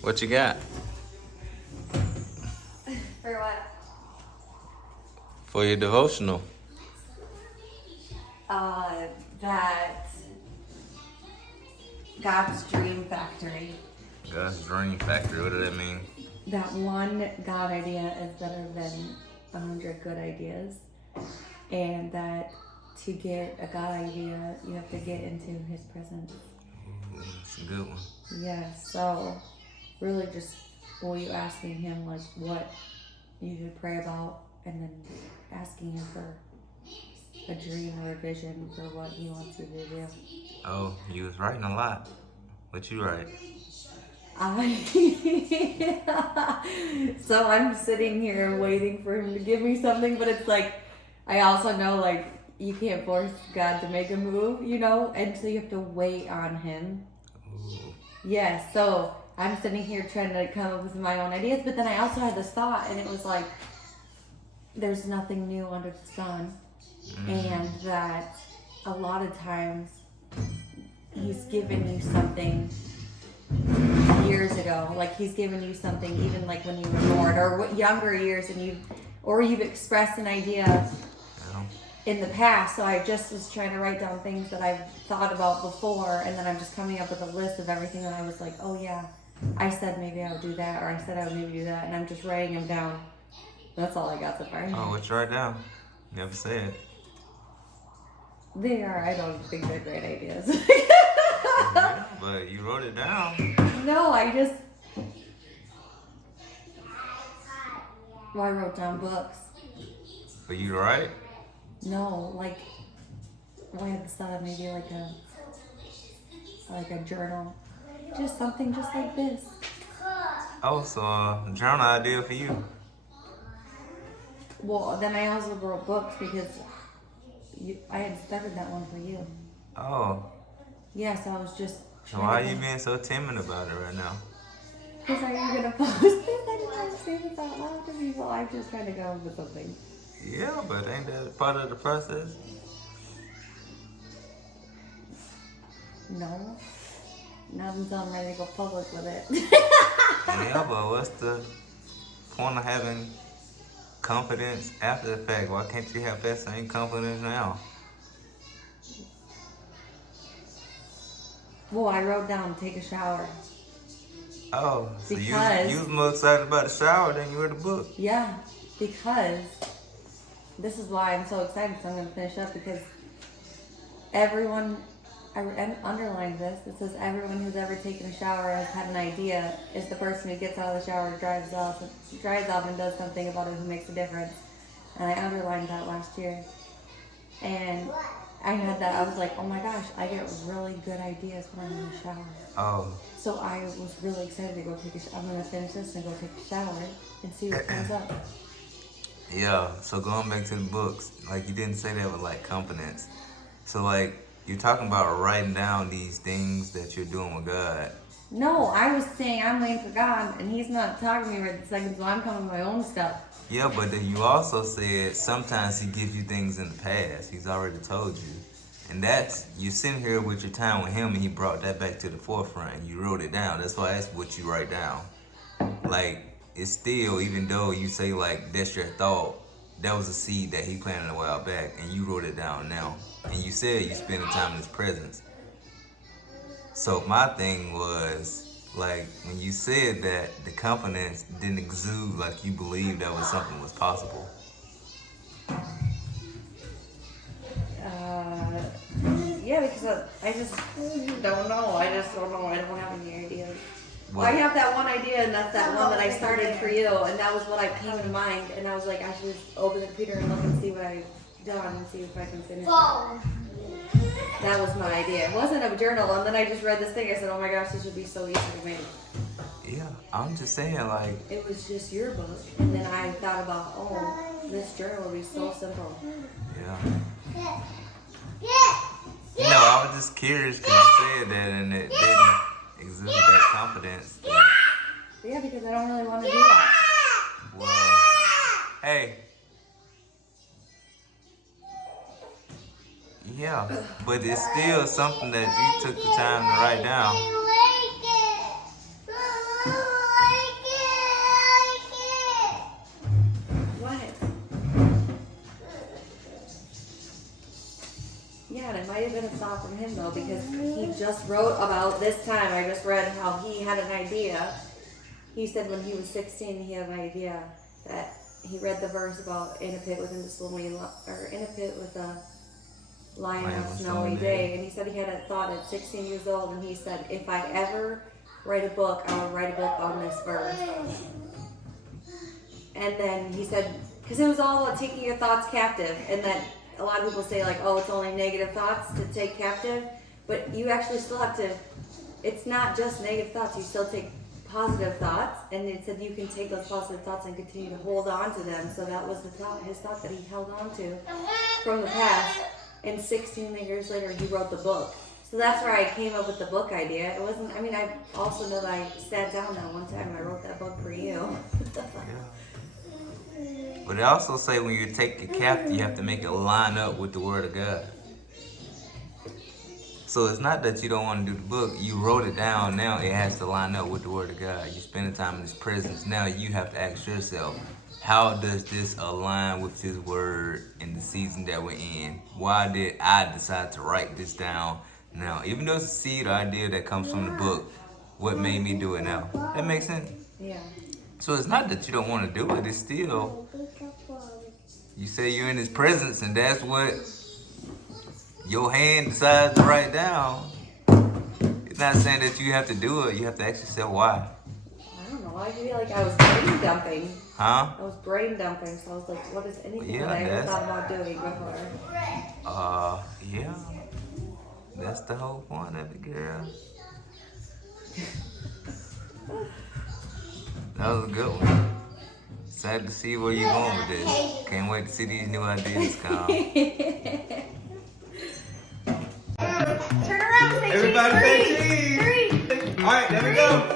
What you got? For what? For your devotional. That God's Dream Factory. God's Dream Factory, what does that mean? That one God idea is better than 100 good ideas. And that to get a God idea, you have to get into His presence. Ooh, that's a good one. Yeah, so really just asking Him like what you should pray about, and then asking Him for a dream or a vision for what He wants you to do. Oh, you was writing a lot. What you write? So I'm sitting here waiting for Him to give me something, but it's like, I also know like you can't force God to make a move, and so you have to wait on Him. Ooh. Yes, so I'm sitting here trying to come up with my own ideas, but then I also had this thought, and it was like, there's nothing new under the sun. And that a lot of times He's given you something years ago, like He's given you something even like when you were born or younger years, and you've expressed an idea in the past. So I just was trying to write down things that I've thought about before, and then I'm just coming up with a list of everything that I was like, oh yeah, I said maybe I would do that, or I said I would maybe do that, and I'm just writing them down. That's all I got so far. Oh, what you write down? Never said. They are, I don't think they're great ideas. Yeah, but you wrote it down. No, I wrote down books. For you to write? No, like, I had this thought of maybe like a journal. Just something just like this. Oh, so a journal idea for you. Well, then I also wrote books because I had started that one for you. Oh. Yeah, so I was just So why are you being so timid about it right now? Because are you going to post this? I didn't want to say this out loud to people. I'm just trying to go up with something. Yeah, but ain't that part of the process? No. Not until I'm ready to go public with it. Yeah, but what's the point of having confidence after the fact? Why can't you have that same confidence now? Well, I wrote down take a shower. Oh, so Because you was more excited about the shower than you were the book. Yeah, because this is why I'm so excited, so I'm going to finish up, because everyone, I underlined this, it says everyone who's ever taken a shower and has had an idea is the person who gets out of the shower, dries off and does something about it who makes a difference. And I underlined that last year. And I had that, I was like, oh my gosh, I get really good ideas when I'm in the shower. Oh. So I was really excited to go take a shower. I'm going to finish this and go take a shower and see what comes up. Yeah, so going back to the books, like you didn't say that with like confidence. So like, you're talking about writing down these things that you're doing with God. No, I was saying I'm waiting for God, and He's not talking to me right this second, so I'm coming with my own stuff. Yeah, but then you also said sometimes He gives you things in the past. He's already told you. And that's, you're sitting here with your time with Him, and He brought that back to the forefront, and you wrote it down. That's why that's what you write down. Like, it's still, even though you say like that's your thought, that was a seed that He planted a while back, and you wrote it down now. And you said you spending time in His presence. So my thing was, like, when you said that, the confidence didn't exude like you believed that was something was possible. Yeah, because I just don't know. I don't have any ideas. Well, I Well, have that one idea, and that's that one that I started for you, and that was what I came to mind. And I was like, I should just open the computer and look and see what I've done and see if I can finish it. That was my idea. It wasn't a journal, and then I just read this thing. I said, oh my gosh, this would be so easy to make. yeah, I'm just saying, like, It was just your book, and then I thought about, oh, this journal would be so simple. yeah. You know, I was just curious because you said that and it didn't exude that confidence. Yeah, because I don't really want to do that. Well, hey. Yeah, but it's still something that you took the time to write down. What? Yeah, and it might have been a thought from him though, because he just wrote about this time. I just read how he had an idea. He said when he was 16, he had an idea that he read the verse about in a pit with a lion on a snowy day, and he said he had a thought at 16 years old, and he said, if I ever write a book, I will write a book on this verse. And then he said, because it was all about taking your thoughts captive, and that a lot of people say like, oh, it's only negative thoughts to take captive, but you actually still have to, it's not just negative thoughts, you still take positive thoughts, and it said you can take those positive thoughts and continue to hold on to them. So that was the thought, his thought that he held on to from the past, and 16 years later he wrote the book. So that's where I came up with the book idea. It wasn't, I mean, I also know that I sat down that one time and I wrote that book for you. But it also say when you take it captive, you have to make it line up with the Word of God. So it's not that you don't want to do the book. You wrote it down. Now it has to line up with the Word of God. You spend the time in His presence. Now you have to ask yourself, how does this align with His Word in the season that we're in? Why did I decide to write this down now? Even though it's a seed or idea that comes from the book, what made me do it now? That makes sense? Yeah. So it's not that you don't want to do it. It's still, you say you're in His presence and that's what your hand decides to write down. It's not saying that you have to do it. You have to ask yourself why. I don't know. I feel like I was brain dumping. Huh? I was brain dumping, so I was like, what is anything Yeah, that I ever that's- thought about doing before? Yeah. That's the whole point of it, girl. That was a good one. Excited to see where you're going with this. Can't wait to see these new ideas come. Turn around, say Everybody cheese. say cheese. Three. All right, there we go.